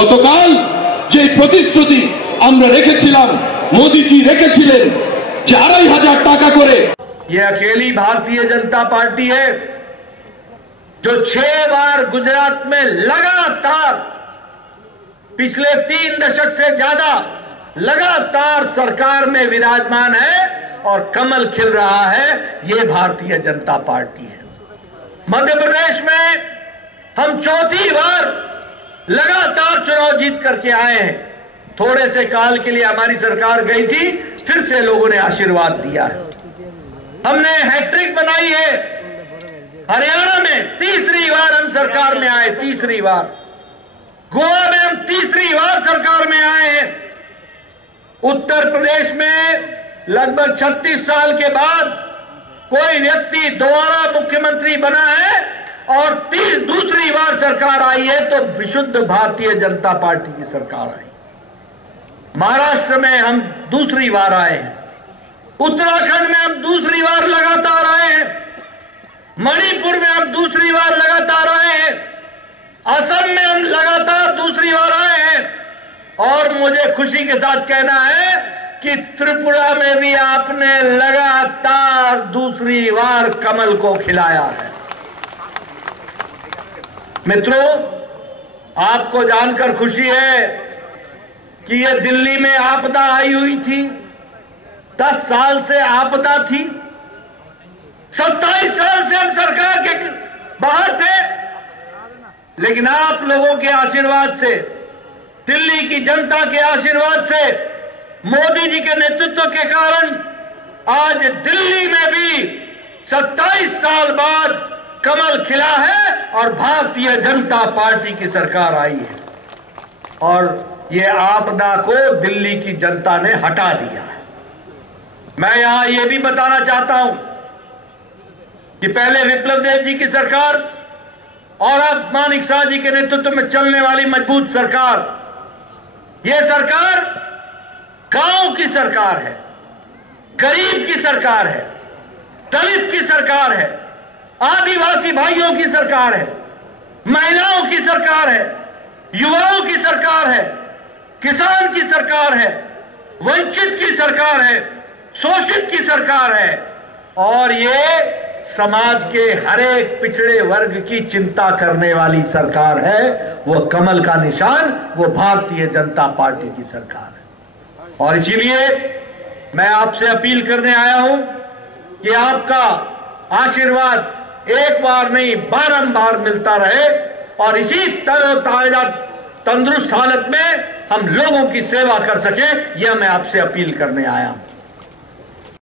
গতকাল যে প্রতিশ্রুতি আমরা রেখেছিলাম, মোদীজি রেখেছিলেন যে 2,500 টাকা করে। ये अकेली भारतीय जनता पार्टी है जो 6 बार गुजरात में लगातार पिछले 3 दशक से ज्यादा लगातार सरकार में विराजमान है और कमल खिल रहा है। ये भारतीय जनता पार्टी है। मध्य प्रदेश में हम 4थी बार लगातार चुनाव जीत करके आए हैं। थोड़े से काल के लिए हमारी सरकार गई थी, फिर से लोगों ने आशीर्वाद दिया है। हमने हैट्रिक बनाई है। हरियाणा में 3री बार हम सरकार में आए, 3री बार। गोवा में हम 3री बार सरकार में आए हैं। उत्तर प्रदेश में लगभग 36 साल के बाद कोई व्यक्ति दोबारा मुख्यमंत्री बना है और 2री बार सरकार आई है तो विशुद्ध भारतीय जनता पार्टी की सरकार आई। महाराष्ट्र में हम 2री बार आए हैं। उत्तराखंड में हम 2री बार लगातार आए हैं। मणिपुर में हम 2री बार लगातार आए हैं। असम में हम लगातार 2री बार आए हैं। और मुझे खुशी के साथ कहना है कि त्रिपुरा में भी आपने लगातार 2री बार कमल को खिलाया है। मित्रों, आपको जानकर खुशी है कि ये दिल्ली में आपदा आई हुई थी। 10 साल से आपदा थी। 27 साल से हम सरकार के बाहर थे, लेकिन आप लोगों के आशीर्वाद से, दिल्ली की जनता के आशीर्वाद से, मोदी जी के नेतृत्व के कारण आज दिल्ली में भी 27 साल बाद कमल खिला है और भारतीय जनता पार्टी की सरकार आई है। और ये आपदा को दिल्ली की जनता ने हटा दिया है। मैं यहां यह भी बताना चाहता हूं कि पहले विप्लव देव जी की सरकार और अब मानिक शाह जी के नेतृत्व में चलने वाली मजबूत सरकार, यह सरकार गांव की सरकार है, गरीब की सरकार है, दलित की सरकार है, आदिवासी भाइयों की सरकार है, महिलाओं की सरकार है, युवाओं की सरकार है, किसान की सरकार है, वंचित की सरकार है, शोषित की सरकार है। और ये समाज के हर एक पिछड़े वर्ग की चिंता करने वाली सरकार है। वो कमल का निशान, वो भारतीय जनता पार्टी की सरकार है। और इसीलिए मैं आपसे अपील करने आया हूं कि आपका आशीर्वाद एक बार नहीं बारंबार मिलता रहे और इसी तरोताजा तंदुरुस्त हालत में हम लोगों की सेवा कर सके। यह मैं आपसे अपील करने आया हूं।